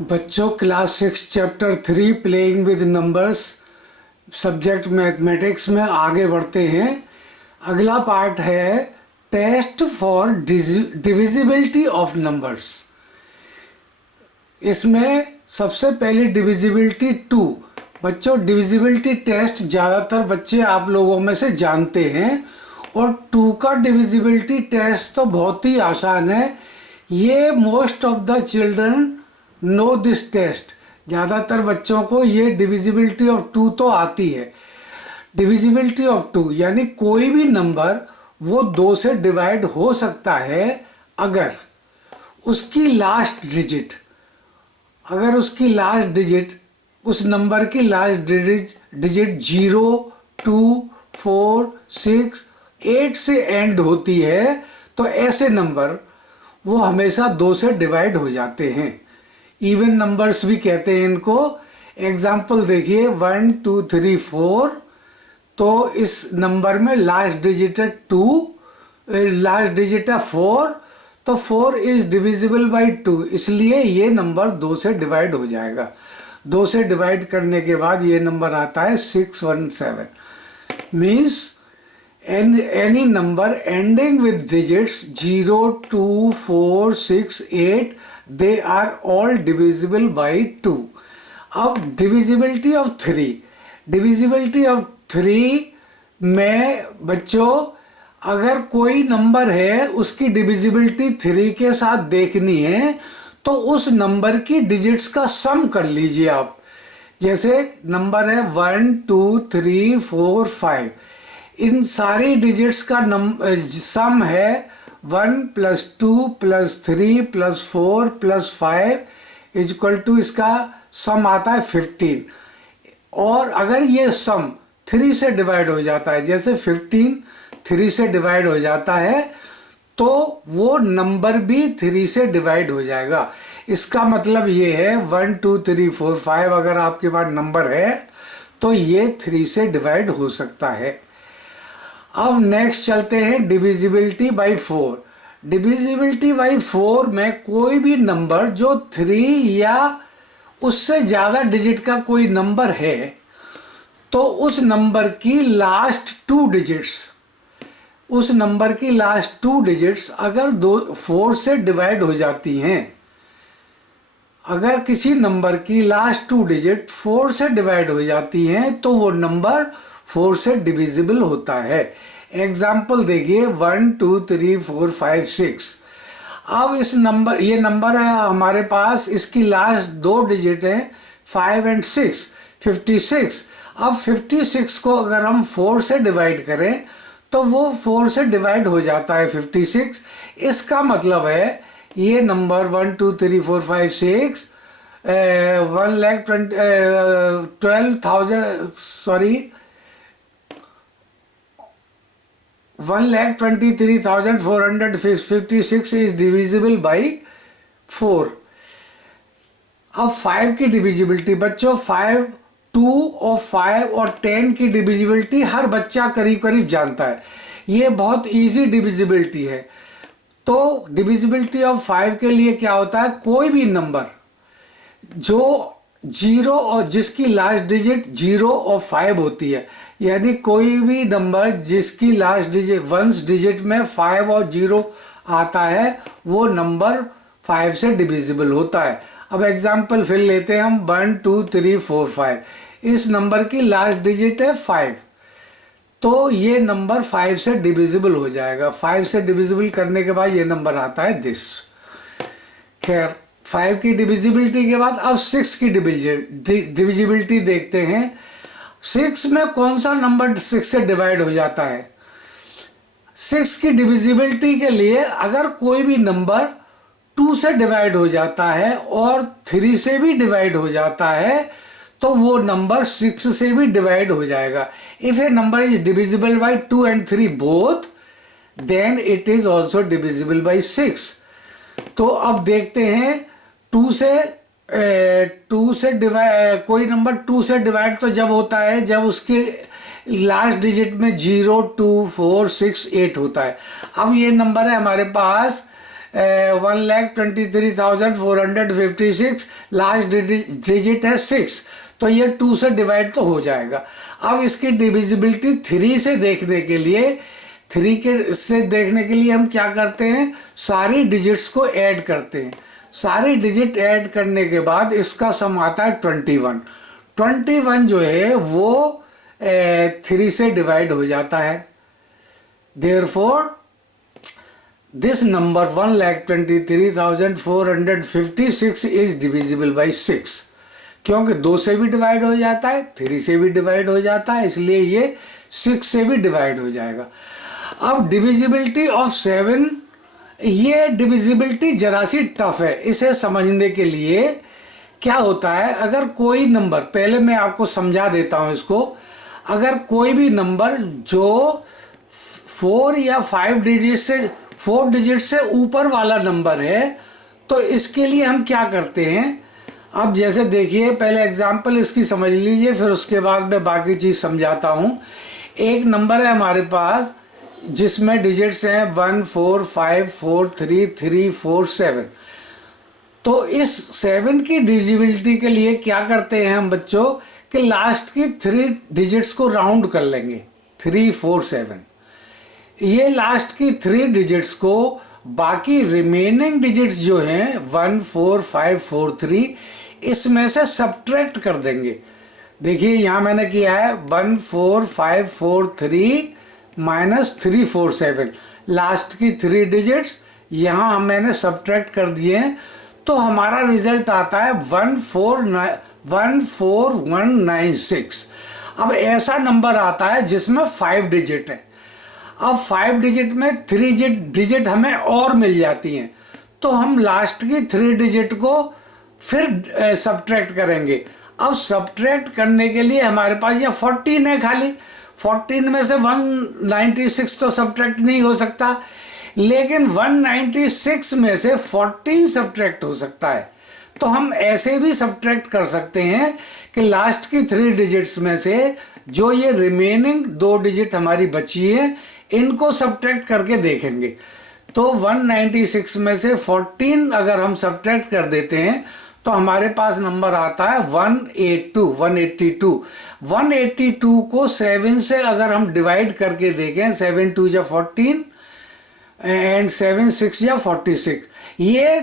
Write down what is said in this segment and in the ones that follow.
बच्चों class 6 chapter 3 playing with numbers subject mathematics में आगे बढ़ते हैं। अगला पार्ट है test for divisibility of numbers. इसमें सबसे पहले डिविजिबिलिटी 2। बच्चों डिविजिबिलिटी टेस्ट ज़्यादातर बच्चे आप लोगों में से जानते हैं और 2 का डिविजिबिलिटी टेस्ट तो बहुत ही आसान है। ये most of the children know this test. ज़्यादातर बच्चों को ये डिविजिबिलिटी ऑफ 2 तो आती है। डिविजिबिलिटी ऑफ 2 यानी कोई भी नंबर वो 2 से डिवाइड हो सकता है अगर उसकी लास्ट डिजिट उस नंबर की लास्ट डिजिट 0, 2, 4, 6, 8 से एंड होती है तो ऐसे नंबर वो हमेशा 2 से डिवाइड हो जाते हैं। इवन नंबर्स भी कहते हैं इनको। एग्जाम्पल देखिए 1, 2, 3, 4। तो इस नंबर में लास्ट डिजिट है 2, लास्ट डिजिट है 4, तो 4 इज डिविजिबल बाई 2, इसलिए ये नंबर 2 से डिवाइड हो जाएगा। 2 से डिवाइड करने के बाद ये नंबर आता है 617। Means any number ending with digits 0, 2, 4, 6, 8 they are all divisible by 2। अब डिविजिबिलिटी ऑफ 3 में बच्चों अगर कोई नंबर है उसकी डिविजिबिलिटी 3 के साथ देखनी है तो उस नंबर की डिजिट्स का सम कर लीजिए आप। जैसे नंबर है 1, 2, 3, 4, 5। इन सारी डिजिट्स का सम है 1 + 2 + 3 + 4 + 5 इक्वल टू इसका सम आता है 15। और अगर ये सम 3 से डिवाइड हो जाता है, जैसे 15 3 से डिवाइड हो जाता है तो वो नंबर भी 3 से डिवाइड हो जाएगा। इसका मतलब ये है 1, 2, 3, 4, 5 अगर आपके पास नंबर है तो ये 3 से डिवाइड हो सकता है। अब नेक्स्ट चलते हैं डिविजिबिलिटी बाई 4। डिविजिबिलिटी बाई 4 में कोई भी नंबर जो 3 या उससे ज़्यादा डिजिट का कोई नंबर है तो उस नंबर की लास्ट 2 डिजिट्स अगर 4 से डिवाइड हो जाती हैं, अगर किसी नंबर की लास्ट 2 डिजिट 4 से डिवाइड हो जाती हैं तो वो नंबर 4 से डिविजिबल होता है। एग्जाम्पल देखिए 1, 2, 3, 4, 5, 6। अब ये नंबर है हमारे पास, इसकी लास्ट 2 डिजिट हैं 5 और 6, 56। अब 56 को अगर हम 4 से डिवाइड करें तो वो 4 से डिवाइड हो जाता है 56। इसका मतलब है ये नंबर 1, 2, 3, 4, 5, 6 1,23,456 इज डिविजिबल बाई 4। अब 5 की डिविजिबिलिटी बच्चों 5, 2 और 5 और 10 की डिविजिबिलिटी हर बच्चा करीब करीब जानता है। ये बहुत इजी डिविजिबिलिटी है। तो डिविजिबिलिटी ऑफ 5 के लिए क्या होता है, कोई भी नंबर जो 0 और जिसकी लास्ट डिजिट 0 और 5 होती है, यानी कोई भी नंबर जिसकी लास्ट डिजिट 1 डिजिट में 5 और 0 आता है वो नंबर 5 से डिविजिबल होता है। अब एग्जाम्पल फिर लेते हैं हम 1, 2, 3, 4, 5। इस नंबर की लास्ट डिजिट है 5 तो ये नंबर 5 से डिविजिबल हो जाएगा। 5 से डिविजिबल करने के बाद ये नंबर आता है दिस। खैर 5 की डिविजिबिलिटी के बाद अब 6 की डिविजिबिलिटी देखते हैं। 6 में कौन सा नंबर 6 से डिवाइड हो जाता है। 6 की डिविजिबिलिटी के लिए अगर कोई भी नंबर 2 से डिवाइड हो जाता है और 3 से भी डिवाइड हो जाता है तो वो नंबर 6 से भी डिवाइड हो जाएगा। If a number is divisible by 2 and 3 both then it is also divisible by 6। तो अब देखते हैं 2 से डिवाइड, कोई नंबर 2 से डिवाइड तो जब होता है जब उसके लास्ट डिजिट में 0, 2, 4, 6, 8 होता है। अब ये नंबर है हमारे पास 1,23,456, लास्ट डिजिट है 6, तो ये 2 से डिवाइड तो हो जाएगा। अब इसकी डिविजिबिलिटी 3 से देखने के लिए, 3 के से देखने के लिए हम क्या करते हैं, सारी डिजिट्स को ऐड करते हैं। सारी डिजिट ऐड करने के बाद इसका सम आता है 21। 21 जो है वो 3 से डिवाइड हो जाता है। Therefore this number 1,23,456 is divisible by 6, क्योंकि 2 से भी डिवाइड हो जाता है, 3 से भी डिवाइड हो जाता है, इसलिए ये 6 से भी डिवाइड हो जाएगा। अब डिविजिबिलिटी ऑफ 7, ये डिविजिबिलिटी जरा सी टफ है। इसे समझने के लिए क्या होता है, अगर कोई नंबर, पहले मैं आपको समझा देता हूँ इसको, अगर कोई भी नंबर जो 4 या 5 डिजिट से 4 डिजिट से ऊपर वाला नंबर है, तो इसके लिए हम क्या करते हैं। अब जैसे देखिए, पहले एग्जांपल इसकी समझ लीजिए, फिर उसके बाद मैं बाकी चीज़ समझाता हूँ। एक नंबर है हमारे पास जिसमें डिजिट्स हैं 1 4 5 4 3 3 4 7। तो इस 7 की डिविजिबिलिटी के लिए क्या करते हैं हम बच्चों, कि लास्ट की 3 डिजिट्स को राउंड कर लेंगे, 3 4 7। ये लास्ट की 3 डिजिट्स को बाकी रिमेनिंग डिजिट्स जो हैं 1 4 5 4 3, इसमें से सब्ट्रैक्ट कर देंगे। देखिए यहाँ मैंने किया है 1 4 5 4 3 माइनस 3 4 7, लास्ट की 3 डिजिट्स यहाँ मैंने सब्ट्रैक्ट कर दिए हैं, तो हमारा रिजल्ट आता है 14196। अब ऐसा नंबर आता है जिसमें 5 डिजिट है। अब 5 डिजिट में 3 डिजिट हमें और मिल जाती हैं, तो हम लास्ट की 3 डिजिट को फिर सब्ट्रैक्ट करेंगे। अब सब्ट्रैक्ट करने के लिए हमारे पास ये 14 है खाली, 14 में से 196 तो सब्ट्रैक्ट नहीं हो सकता, लेकिन 196 में से 14 सब्ट्रैक्ट हो सकता है। तो हम ऐसे भी सब्ट्रैक्ट कर सकते हैं कि लास्ट की 3 डिजिट्स में से जो ये रिमेनिंग 2 डिजिट हमारी बची है, इनको सब्ट्रैक्ट करके देखेंगे। तो 196 में से 14 अगर हम सब्ट्रैक्ट कर देते हैं तो हमारे पास नंबर आता है 182। 182 को 7 से अगर हम डिवाइड करके देखें, 7 2 या 14 एंड 7 6 या 46, ये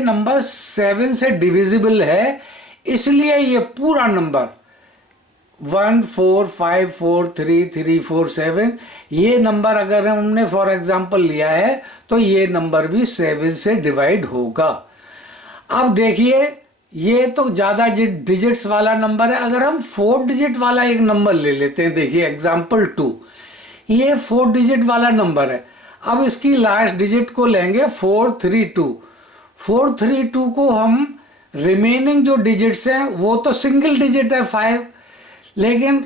नंबर 7 से डिविजिबल है, इसलिए ये पूरा नंबर 1 4 5 4 3 3 4 7, ये नंबर अगर हमने फॉर एग्जांपल लिया है तो ये नंबर भी 7 से डिवाइड होगा। अब देखिए, ये तो ज़्यादा डिजिट्स वाला नंबर है। अगर हम 4 डिजिट वाला एक नंबर ले लेते हैं, देखिए एग्जांपल 2, ये 4 डिजिट वाला नंबर है। अब इसकी लास्ट डिजिट को लेंगे 432। 432 को हम रिमेनिंग जो डिजिट्स हैं वो तो सिंगल डिजिट है 5, लेकिन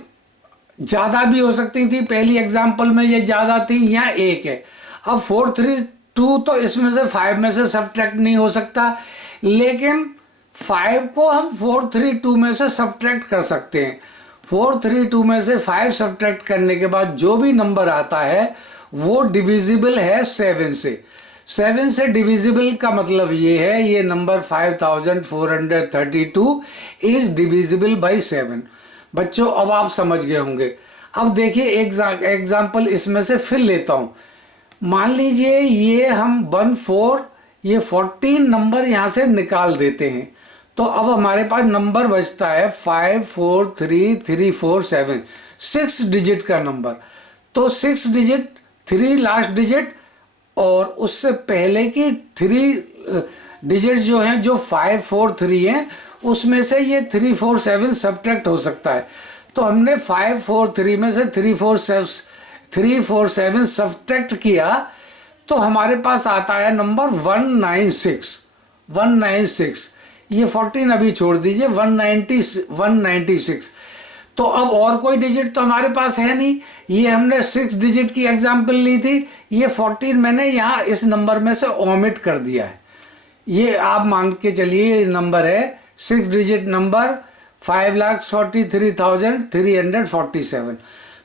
ज़्यादा भी हो सकती थी। पहली एग्जांपल में ये ज़्यादा थी, यहाँ 1 है। अब 432 तो इसमें से 5 में से सब्ट्रैक्ट नहीं हो सकता, लेकिन 5 को हम 432 में से सब्ट्रैक्ट कर सकते हैं। 432 में से 5 सब्ट्रैक्ट करने के बाद जो भी नंबर आता है वो डिविजिबल है 7 से। 7 से डिविजिबल का मतलब ये है, ये नंबर 5432 इज डिविजिबल बाई 7। बच्चों अब आप समझ गए होंगे। अब देखिए एग्जाम्पल इसमें से फिर लेता हूँ। मान लीजिए ये हम 14 नंबर यहाँ से निकाल देते हैं, तो अब हमारे पास नंबर बचता है 543347, 6 डिजिट का नंबर। तो 6 डिजिट, 3 लास्ट डिजिट और उससे पहले की 3 डिजिट जो हैं, जो 543 हैं, उसमें से ये 347 सब्ट्रैक्ट हो सकता है। तो हमने 543 में से 347 सब्ट्रैक्ट किया, तो हमारे पास आता है नंबर 196। ये 14 अभी छोड़ दीजिए, 196। तो अब और कोई डिजिट तो हमारे पास है नहीं, ये हमने 6 डिजिट की एग्जाम्पल ली थी, ये 14 मैंने यहाँ इस नंबर में से ओमिट कर दिया है। ये आप मान के चलिए ये नंबर है 6 डिजिट नंबर 5,43,347।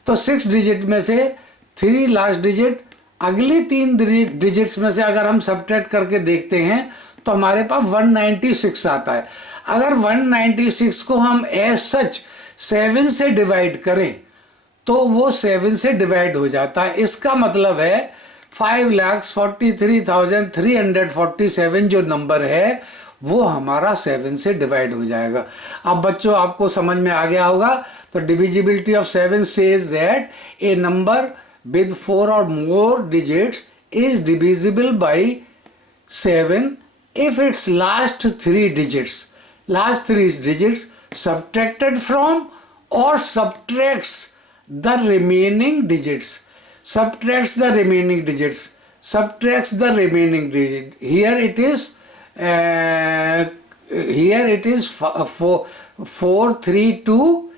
तो 6 डिजिट में से 3 लास्ट डिजिट अगली 3 डिजिट्स में से अगर हम सब्ट्रैक्ट करके देखते हैं तो हमारे पास 196 आता है। अगर 196 को हम एज सच 7 से डिवाइड करें तो वो 7 से डिवाइड हो जाता है। इसका मतलब है 5,43,347 जो नंबर है वो हमारा 7 से डिवाइड हो जाएगा। अब बच्चों आपको समझ में आ गया होगा। तो divisibility of 7 says that A number with 4 or more digits is divisible by 7 if its last 3 digits subtracted from or subtracts the remaining digits. Subtracts the remaining digits. Here it is 4, 3, 2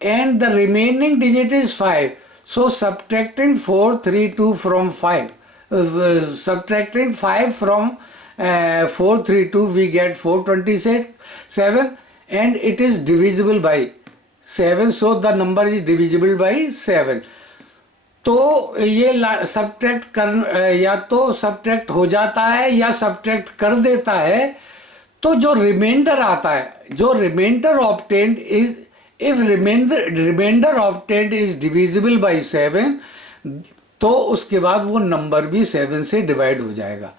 and the remaining digit is 5. So subtracting 4, 3, 2 from 5, subtracting 5 from 4, 3, 2, we get 427 and it is divisible by 7. So the number is divisible by 7. तो ये subtract कर या तो subtract हो जाता है या subtract कर देता है। तो जो रिमाइंडर आता है, जो remainder obtained is if remainder obtained is divisible by 7 तो उसके बाद वो नंबर भी 7 से डिवाइड हो जाएगा।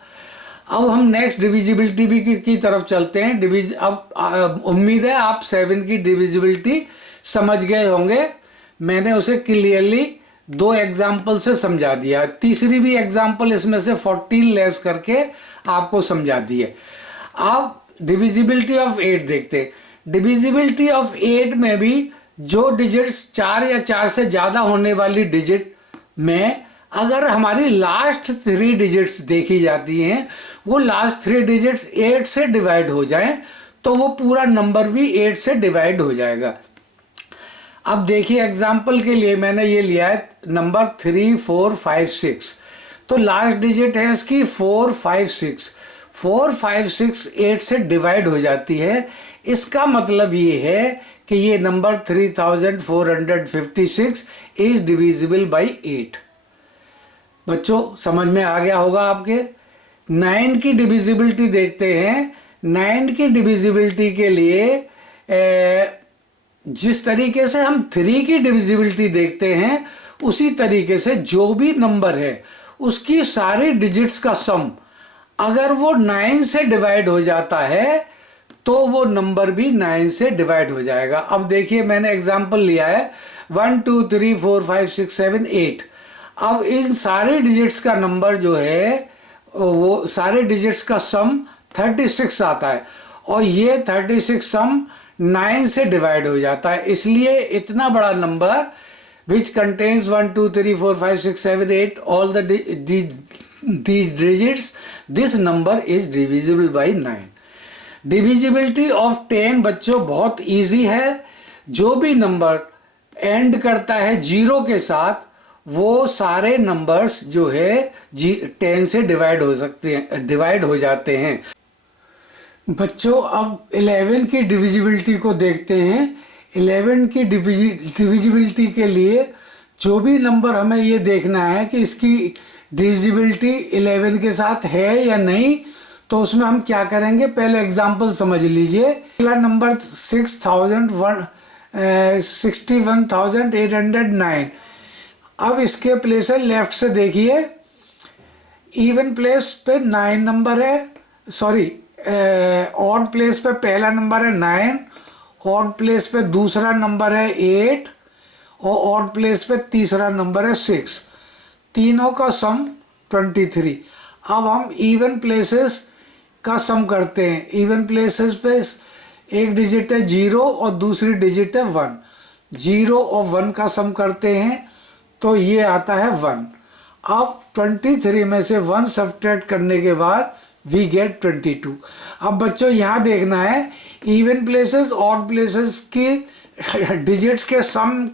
अब हम नेक्स्ट डिविजिबिलिटी भी की तरफ चलते हैं। अब उम्मीद है आप 7 की डिविजिबिलिटी समझ गए होंगे। मैंने उसे क्लियरली 2 एग्जाम्पल से समझा दिया। तीसरी भी एग्जाम्पल इसमें से 14 लेस करके आपको समझा दी है। अब डिविजिबिलिटी ऑफ 8 देखते हैं। डिविजिबिलिटी ऑफ 8 में भी जो डिजिट्स 4 या 4 से ज़्यादा होने वाली डिजिट में अगर हमारी लास्ट 3 डिजिट्स देखी जाती हैं, वो लास्ट 3 डिजिट्स 8 से डिवाइड हो जाएं तो वो पूरा नंबर भी 8 से डिवाइड हो जाएगा। अब देखिए एग्जाम्पल के लिए मैंने ये लिया है नंबर 3, 4, 5, 6। तो लास्ट डिजिट है इसकी 4, 5, 6। 4, 5, 6 8 से डिवाइड हो जाती है। इसका मतलब ये है कि ये नंबर 3456 इज डिविजिबल बाई 8। बच्चों समझ में आ गया होगा आपके। 9 की डिविजिबिलिटी देखते हैं। 9 की डिविजिबिलिटी के लिए जिस तरीके से हम 3 की डिविजिबिलिटी देखते हैं उसी तरीके से जो भी नंबर है उसकी सारी डिजिट्स का सम अगर वो 9 से डिवाइड हो जाता है तो वो नंबर भी 9 से डिवाइड हो जाएगा। अब देखिए मैंने एग्जांपल लिया है 1, 2, 3, 4, 5, 6, 7, 8। अब इन सारे डिजिट्स का नंबर जो है वो सारे डिजिट्स का सम 36 आता है और ये 36 सम 9 से डिवाइड हो जाता है। इसलिए इतना बड़ा number which contains 1, 2, 3, 4, 5, 6, 7, 8 all these digits, this number is divisible by 9। Divisibility of 10 बच्चों बहुत इजी है। जो भी नंबर एंड करता है 0 के साथ वो सारे नंबर्स जो है 10 से डिवाइड हो जाते हैं। बच्चों अब 11 की डिविजिबिलिटी को देखते हैं। 11 की डिविजिबिलिटी के लिए जो भी नंबर हमें ये देखना है कि इसकी डिविजिबिलिटी 11 के साथ है या नहीं, तो उसमें हम क्या करेंगे पहले एग्जांपल समझ लीजिए। पहला नंबर 61,809। अब इसके प्लेस है लेफ्ट से देखिए, इवन प्लेस पे 9 नंबर है, सॉरी ऑड प्लेस पे पहला नंबर है 9, ऑड प्लेस पे दूसरा नंबर है 8 और ऑड प्लेस पे तीसरा नंबर है 6। तीनों का सम 23। अब हम इवन प्लेसेस का सम करते हैं। इवन प्लेसेस पे एक डिजिट है 0 और दूसरी डिजिट है 1। 0 और 1 का सम करते हैं तो ये आता है 1। अब 23 में से 1 सब्ट्रैक्ट करने के बाद वी गेट 22। अब बच्चों यहाँ देखना है इवन प्लेसेस ऑड प्लेसेस की डिजिट्स के सम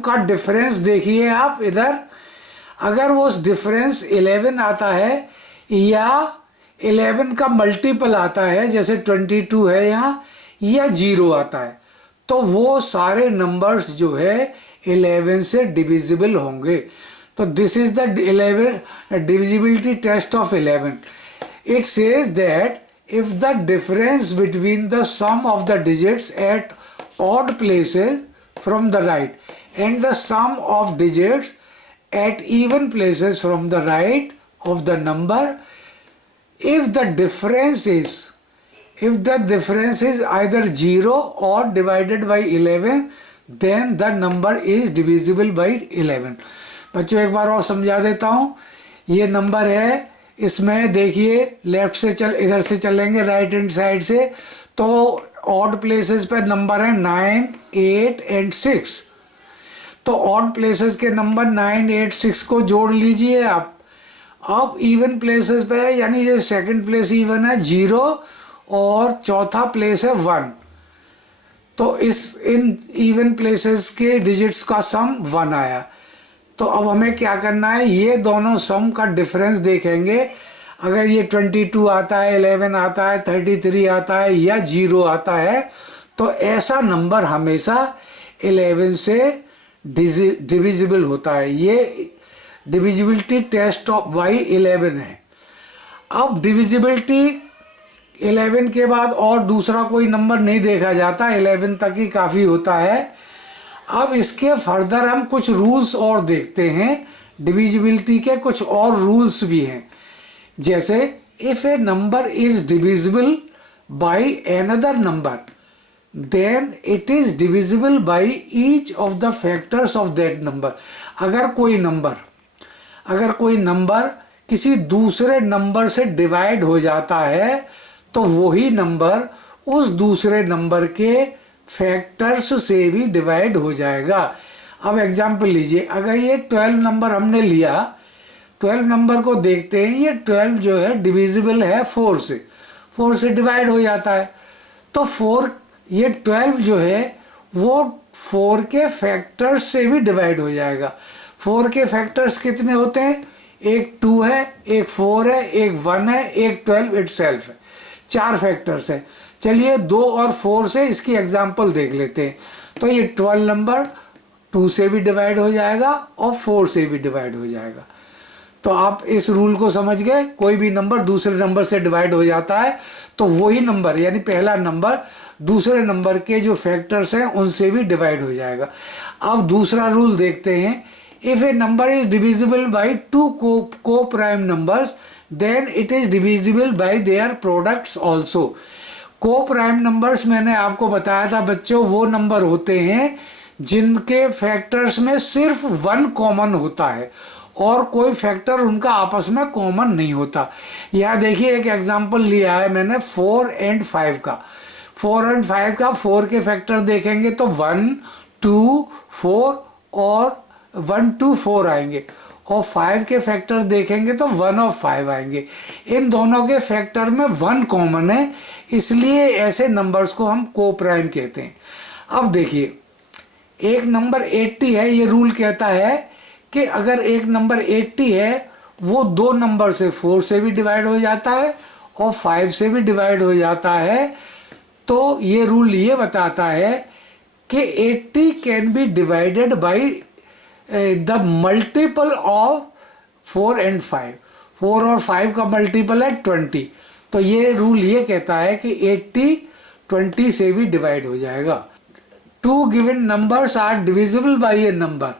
का डिफरेंस देखिए आप इधर। अगर वो डिफरेंस 11 आता है या 11 का मल्टीपल आता है जैसे 22 है यहाँ, या 0 आता है, तो वो सारे नंबर्स जो है 11 से डिविजिबल होंगे। तो this is the 11 divisibility test of 11. It says that if the difference between the sum of the digits at odd places from the right and the sum of digits at even places from the right of the number, if the difference is either 0 or divided by 11, then the number is divisible by 11. बच्चों एक बार और समझा देता हूँ. ये number है, इसमें देखिए लेफ्ट से इधर से चलेंगे राइट हैंड साइड से, तो ऑड प्लेसेस पे नंबर है 9, 8 एंड 6. तो ऑड प्लेसेस के नंबर 9, 8, 6 को जोड़ लीजिए आप. अब इवन प्लेसेस पे है, यानी ये सेकंड प्लेस इवन है 0 और चौथा प्लेस है 1. तो इन इवन प्लेसेस के डिजिट्स का सम 1 आया. तो अब हमें क्या करना है, ये दोनों सम का डिफरेंस देखेंगे. अगर ये 22 आता है, 11 आता है, 33 आता है या 0 आता है, तो ऐसा नंबर हमेशा 11 से डिविजिबल होता है. ये डिविजिबिलिटी टेस्ट ऑफ बाई 11 है. अब डिविजिबिलिटी 11 के बाद और दूसरा कोई नंबर नहीं देखा जाता, 11 तक ही काफ़ी होता है. अब इसके फर्दर हम कुछ रूल्स और देखते हैं. डिविजिबिलिटी के कुछ और रूल्स भी हैं. जैसे if a number is divisible by another number, then it is divisible by each of the factors of that number. अगर कोई नंबर किसी दूसरे नंबर से डिवाइड हो जाता है, तो वही नंबर उस दूसरे नंबर के फैक्टर्स से भी डिवाइड हो जाएगा. अब एग्जाम्पल लीजिए, अगर ये 12 नंबर हमने लिया, 12 नंबर को देखते हैं. ये 12 जो है डिविजिबल है 4 से डिवाइड हो जाता है. तो 12 जो है वो 4 के फैक्टर्स से भी डिवाइड हो जाएगा. 4 के फैक्टर्स कितने होते हैं? एक 2 है, एक 4 है, एक 1 है, एक 12 इटसेल्फ है. 4 फैक्टर्स है. चलिए 2 और 4 से इसकी एग्जाम्पल देख लेते हैं. तो ये 12 नंबर 2 से भी डिवाइड हो जाएगा और 4 से भी डिवाइड हो जाएगा. तो आप इस रूल को समझ गए. कोई भी नंबर दूसरे नंबर से डिवाइड हो जाता है, तो वही नंबर यानी पहला नंबर दूसरे नंबर के जो फैक्टर्स हैं उनसे भी डिवाइड हो जाएगा. अब दूसरा रूल देखते हैं. If a number is divisible by 2 coprime numbers, then it is divisible by their products also. Coprime numbers मैंने आपको बताया था बच्चों, वो नंबर होते हैं जिनके फैक्टर्स में सिर्फ 1 कॉमन होता है और कोई फैक्टर उनका आपस में कॉमन नहीं होता. यहाँ देखिए एक एग्जांपल लिया है मैंने 4 और 5 का. 4 और 5 का 4 के फैक्टर देखेंगे तो 1, 2, 4 और 1, 2, 4 आएंगे, और 5 के फैक्टर देखेंगे तो 1 और 5 आएंगे. इन दोनों के फैक्टर में 1 कॉमन है, इसलिए ऐसे नंबर्स को हम को प्राइम कहते हैं. अब देखिए एक नंबर 80 है. ये रूल कहता है कि अगर एक नंबर 80 है, वो 2 नंबर से 4 से भी डिवाइड हो जाता है और 5 से भी डिवाइड हो जाता है. तो ये रूल ये बताता है कि 80 can be divided by the multiple of 4 और 5. 4 और 5 का मल्टीपल है 20. तो ये रूल ये कहता है कि 80 20 से भी डिवाइड हो जाएगा. 2 given numbers are divisible by a number.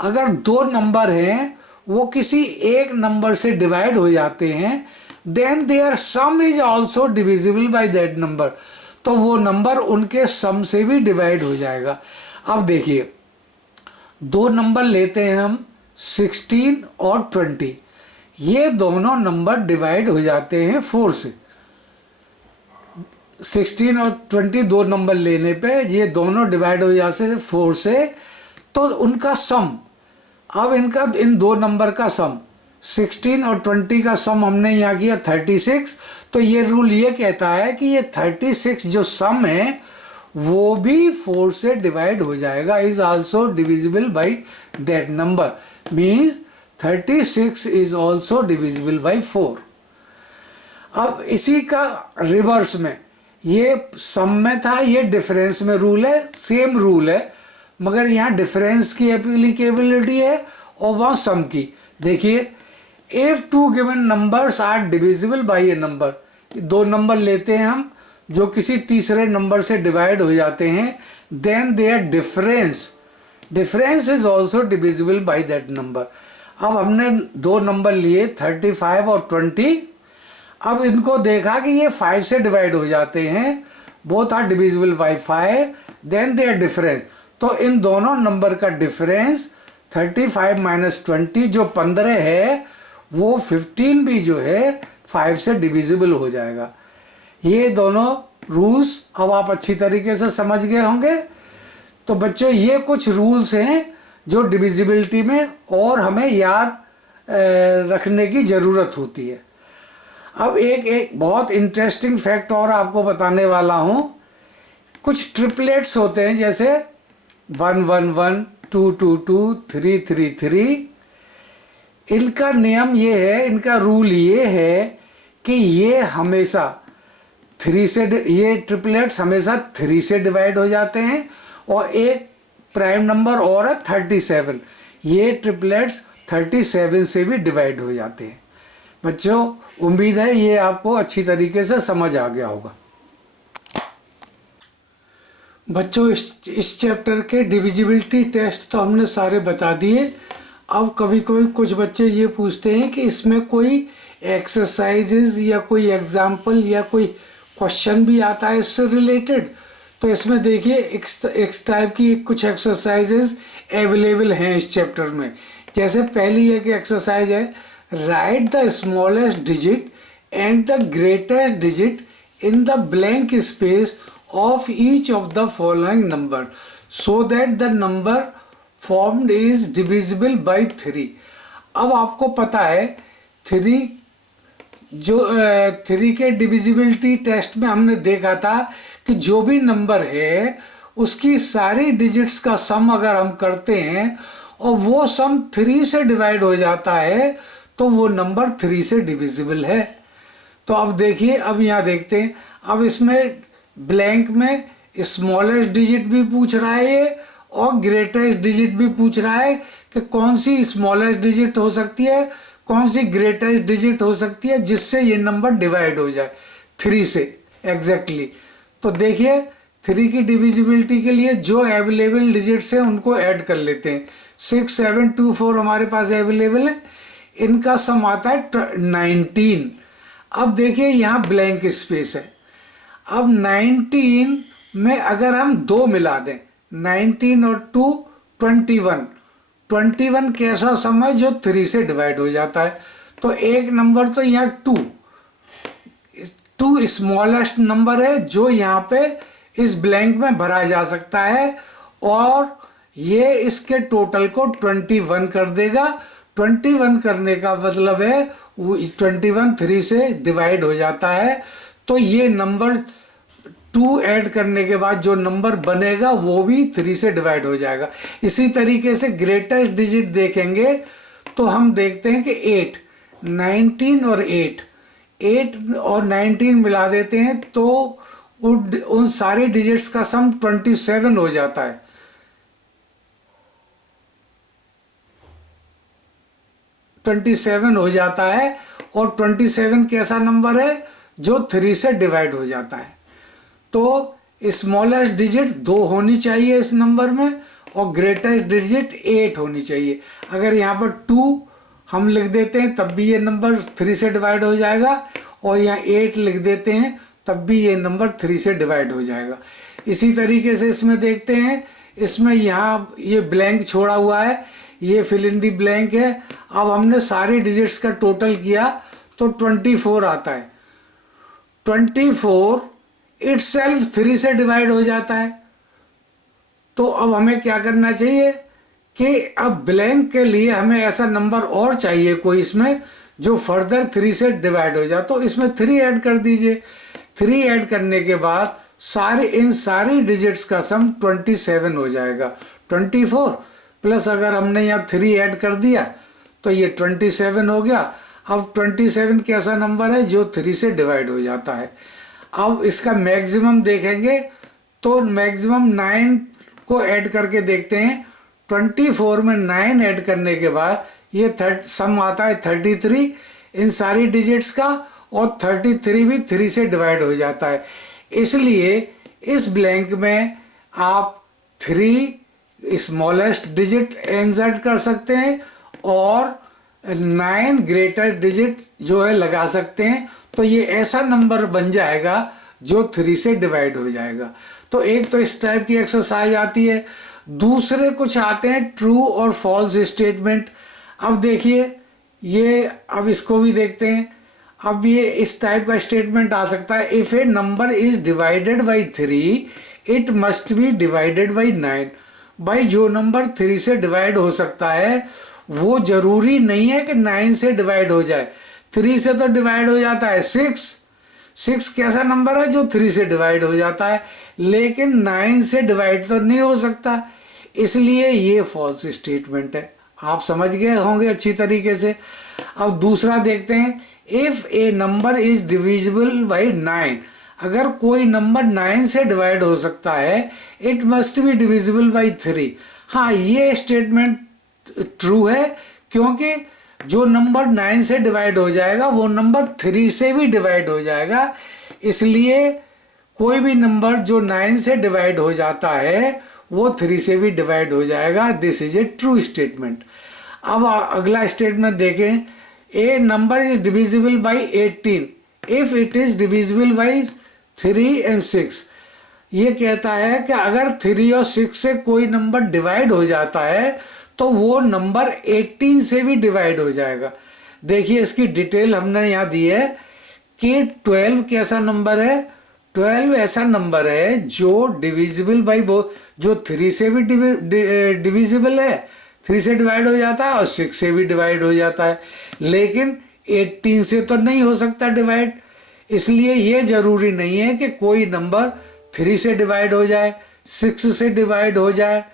अगर 2 नंबर हैं वो किसी एक नंबर से डिवाइड हो जाते हैं, then their sum is also divisible by that number. तो वो नंबर उनके सम से भी डिवाइड हो जाएगा. अब देखिए 2 नंबर लेते हैं हम 16 और 20. ये दोनों नंबर डिवाइड हो जाते हैं 4 से. 16 और 20 2 नंबर लेने पे ये दोनों डिवाइड हो जाते हैं 4 से. तो उनका सम, अब इनका इन 2 नंबर का सम 16 और 20 का सम हमने यहाँ किया 36. तो ये रूल ये कहता है कि ये 36 जो सम है वो भी 4 से डिवाइड हो जाएगा. Is also divisible by that number. Means 36 is also divisible by 4. अब इसी का रिवर्स में, ये सम में था, ये डिफरेंस में रूल है. सेम रूल है, मगर यहाँ डिफरेंस की एप्लीकेबिलिटी है और वहाँ सम की। देखिए, if two given numbers are divisible by a number, दो नंबर लेते हैं हम जो किसी तीसरे नंबर से डिवाइड हो जाते हैं, then their difference is also divisible by that number. अब हमने दो नंबर लिए 35 और 20। अब इनको देखा कि ये 5 से डिवाइड हो जाते हैं, both are divisible by 5, then their difference. तो इन दोनों नंबर का डिफरेंस 35 माइनस 20 जो 15 है, वो 15 भी जो है 5 से डिविजिबल हो जाएगा। ये दोनों रूल्स अब आप अच्छी तरीके से समझ गए होंगे। तो बच्चों, ये कुछ रूल्स हैं जो डिविजिबिलिटी में और हमें याद रखने की ज़रूरत होती है। अब एक बहुत इंटरेस्टिंग फैक्ट और आपको बताने वाला हूँ। कुछ ट्रिपलेट्स होते हैं, जैसे 1 1 1, 2 2 2, 3 3 3। इनका नियम ये है, इनका रूल ये है कि ये हमेशा 3 से, ये ट्रिपलेट्स हमेशा 3 से डिवाइड हो जाते हैं। और एक प्राइम नंबर और है 37, ये ट्रिपलेट्स 37 से भी डिवाइड हो जाते हैं। बच्चों, उम्मीद है ये आपको अच्छी तरीके से समझ आ गया होगा। बच्चों, इस चैप्टर के डिविजिबिलिटी टेस्ट तो हमने सारे बता दिए। अब कभी कभी कुछ बच्चे ये पूछते हैं कि इसमें कोई एक्सरसाइजेज या कोई एग्जाम्पल या कोई क्वेश्चन भी आता है इससे रिलेटेड। तो इसमें देखिए, एक टाइप की कुछ एक्सरसाइजेज अवेलेबल हैं इस चैप्टर में। जैसे पहली एक एक्सरसाइज है, right the smallest digit and the greatest digit in the blank space of each of the following number so that the number formed is divisible by 3। अब आपको पता है 3 के डिविजिबिलिटी टेस्ट में हमने देखा था कि जो भी नंबर है उसकी सारी डिजिट्स का सम अगर हम करते हैं और वो सम 3 से डिवाइड हो जाता है तो वो नंबर 3 से डिविजिबल है। तो अब देखिए, अब यहाँ देखते हैं। अब इसमें ब्लैंक में स्मॉलेस्ट डिजिट भी पूछ रहा है ये, और ग्रेटेस्ट डिजिट भी पूछ रहा है कि कौन सी स्मॉलेस्ट डिजिट हो सकती है, कौन सी ग्रेटेस्ट डिजिट हो सकती है जिससे ये नंबर डिवाइड हो जाए 3 से एग्जैक्टली। तो देखिए, 3 की डिविजिबिलिटी के लिए जो अवेलेबल डिजिट्स हैं उनको ऐड कर लेते हैं। 6 7 2 4 हमारे पास अवेलेबल है, इनका सम आता है 19। अब देखिए, यहाँ ब्लैंक स्पेस है। अब 19 में अगर हम 2 मिला दें, 19 और 2 21 कैसा सम है जो 3 से डिवाइड हो जाता है। तो एक नंबर तो यहाँ 2 स्मॉलेस्ट नंबर है जो यहाँ पे इस ब्लैंक में भरा जा सकता है, और ये इसके टोटल को 21 कर देगा। 21 करने का मतलब है वो 21 3 से डिवाइड हो जाता है। तो ये नंबर 2 ऐड करने के बाद जो नंबर बनेगा वो भी 3 से डिवाइड हो जाएगा। इसी तरीके से ग्रेटेस्ट डिजिट देखेंगे तो हम देखते हैं कि 8, 19 और 8 और 19 मिला देते हैं तो उन सारे डिजिट्स का सम 27 हो जाता है। 27 हो जाता है, और 27 कैसा नंबर है जो 3 से डिवाइड हो जाता है। तो स्मॉलेस्ट डिजिट 2 होनी चाहिए इस नंबर में, और ग्रेटेस्ट डिजिट 8 होनी चाहिए। अगर यहाँ पर 2 हम लिख देते हैं तब भी ये नंबर 3 से डिवाइड हो जाएगा, और यहाँ 8 लिख देते हैं तब भी ये नंबर 3 से डिवाइड हो जाएगा। इसी तरीके से इसमें देखते हैं, इसमें यहाँ ये ब्लैंक छोड़ा हुआ है, ये फिल इन दी ब्लैंक है। अब हमने सारे डिजिट्स का टोटल किया तो 24 आता है। 24 इटसेल्फ 3 से डिवाइड हो जाता है। तो अब हमें क्या करना चाहिए कि अब ब्लैंक के लिए हमें ऐसा नंबर और चाहिए कोई इसमें जो फर्दर 3 से डिवाइड हो जाए। तो इसमें 3 ऐड कर दीजिए। 3 ऐड करने के बाद इन सारी डिजिट्स का सम 27 हो जाएगा। 24 प्लस अगर हमने यहाँ 3 ऐड कर दिया तो ये 27 हो गया। अब 27 कैसा नंबर है जो 3 से डिवाइड हो जाता है। अब इसका मैक्सिमम देखेंगे तो मैक्सिमम 9 को ऐड करके देखते हैं। 24 में 9 ऐड करने के बाद ये सम आता है 33 इन सारी डिजिट्स का, और 33 भी 3 से डिवाइड हो जाता है। इसलिए इस ब्लैंक में आप 3 स्मॉलेस्ट डिजिट इंसर्ट कर सकते हैं और 9 ग्रेटर डिजिट जो है लगा सकते हैं। तो ये ऐसा नंबर बन जाएगा जो 3 से डिवाइड हो जाएगा। तो एक तो इस टाइप की एक्सरसाइज आती है। दूसरे कुछ आते हैं ट्रू और फॉल्स स्टेटमेंट। अब देखिए ये, अब इसको भी देखते हैं। अब ये इस टाइप का स्टेटमेंट आ सकता है, if a number is divided by 3 it must B divided by 9। भाई जो नंबर 3 से डिवाइड हो सकता है वो जरूरी नहीं है कि 9 से डिवाइड हो जाए। 3 से तो डिवाइड हो जाता है 6 कैसा नंबर है जो 3 से डिवाइड हो जाता है, लेकिन 9 से डिवाइड तो नहीं हो सकता। इसलिए ये फॉल्स स्टेटमेंट है। आप समझ गए होंगे अच्छी तरीके से। अब दूसरा देखते हैं, if a number is divisible by 9। अगर कोई नंबर 9 से डिवाइड हो सकता है, it must be divisible by 3। हाँ, ये स्टेटमेंट ट्रू है, क्योंकि जो नंबर 9 से डिवाइड हो जाएगा वो नंबर 3 से भी डिवाइड हो जाएगा। इसलिए कोई भी नंबर जो 9 से डिवाइड हो जाता है वो 3 से भी डिवाइड हो जाएगा। This is a true statement. अब अगला स्टेटमेंट देखें, a number is divisible by 18 if it is divisible by 3 and 6। ये कहता है कि अगर 3 और 6 से कोई नंबर डिवाइड हो जाता है तो वो नंबर 18 से भी डिवाइड हो जाएगा। देखिए इसकी डिटेल हमने यहाँ दी है कि 12 कैसा नंबर है। 12 ऐसा नंबर है जो डिविजिबल बाई जो 3 से भी डिविजिबल है, 3 से डिवाइड हो जाता है और 6 से भी डिवाइड हो जाता है, लेकिन 18 से तो नहीं हो सकता डिवाइड। इसलिए ये जरूरी नहीं है कि कोई नंबर 3 से डिवाइड हो जाए, 6 से डिवाइड हो जाए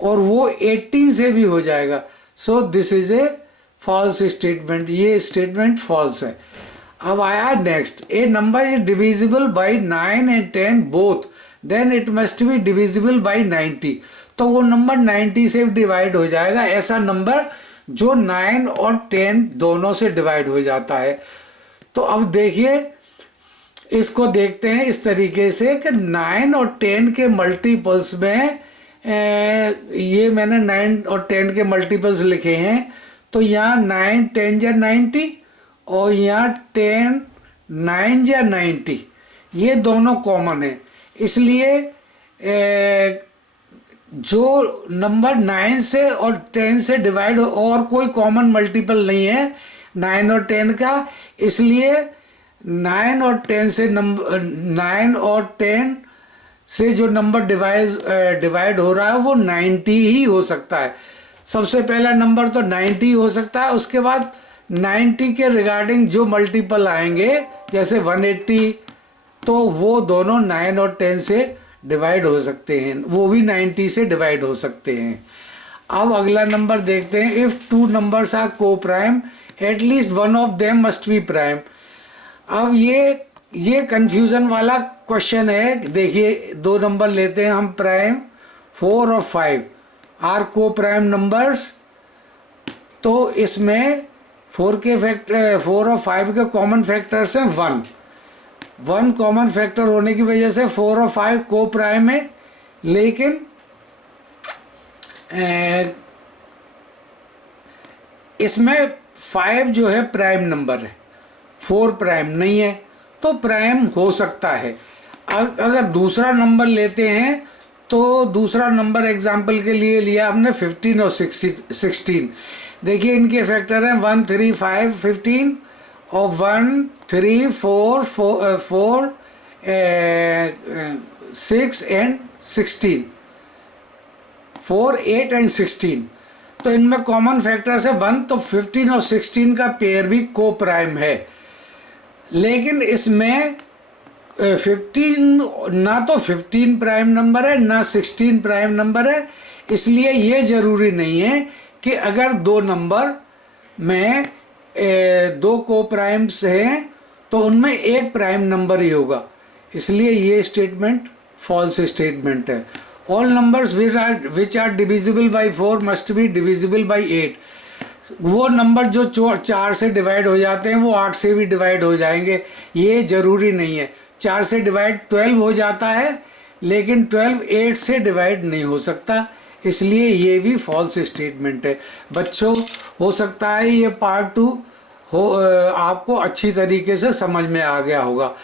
और वो 18 से भी हो जाएगा। So this is a false statement. ये स्टेटमेंट फॉल्स है। अब आया next, a number is divisible by 9 and 10 both then it must be divisible by 90। तो वो नंबर 90 से डिवाइड हो जाएगा, ऐसा नंबर जो 9 और 10 दोनों से डिवाइड हो जाता है। तो अब देखिए इसको देखते हैं इस तरीके से कि 9 और 10 के मल्टीपल्स में ये मैंने 9 और 10 के मल्टीपल्स लिखे हैं। तो यहाँ 9 10 या 90 और यहाँ 10 9 या 90, ये दोनों कॉमन है। इसलिए जो नंबर 9 से और 10 से डिवाइड और कोई कॉमन मल्टीपल नहीं है 9 और 10 का। इसलिए 9 और 10 से 9 और 10 से जो नंबर डिवाइड हो रहा है वो 90 ही हो सकता है। सबसे पहला नंबर तो 90 हो सकता है, उसके बाद 90 के रिगार्डिंग जो मल्टीपल आएंगे जैसे 180, तो वो दोनों 9 और 10 से डिवाइड हो सकते हैं, वो भी 90 से डिवाइड हो सकते हैं। अब अगला नंबर देखते हैं, इफ टू नंबर्स आर को prime at least one of them must be prime. अब ये कंफ्यूजन वाला क्वेश्चन है। देखिए दो नंबर लेते हैं हम प्राइम, 4 और 5 आर को प्राइम नंबर्स। तो इसमें 4 और 5 के कॉमन फैक्टर्स हैं 1 कॉमन फैक्टर होने की वजह से 4 और 5 को प्राइम है, लेकिन इसमें 5 जो है प्राइम नंबर है, 4 प्राइम नहीं है, तो प्राइम हो सकता है। अगर दूसरा नंबर लेते हैं तो दूसरा नंबर एग्जाम्पल के लिए लिया हमने 15 और 16। देखिए इनके फैक्टर हैं 1 3 5 15 और 1 3 4 6 एंड 16, 4 8 एंड 16। तो इनमें कॉमन फैक्टर्स है 1, तो 15 और 16 का पेयर भी को प्राइम है। लेकिन इसमें 15 ना तो 15 प्राइम नंबर है ना 16 प्राइम नंबर है। इसलिए ये ज़रूरी नहीं है कि अगर दो नंबर में 2 को प्राइम्स हैं तो उनमें एक प्राइम नंबर ही होगा। इसलिए ये स्टेटमेंट फॉल्स स्टेटमेंट है। All numbers which are divisible by 4 must be divisible by 8। वो नंबर जो 4 से डिवाइड हो जाते हैं वो 8 से भी डिवाइड हो जाएंगे, ये ज़रूरी नहीं है। 4 से डिवाइड 12 हो जाता है, लेकिन 12 8 से डिवाइड नहीं हो सकता, इसलिए ये भी फॉल्स स्टेटमेंट है। बच्चों, हो सकता है ये पार्ट 2 आपको अच्छी तरीके से समझ में आ गया होगा।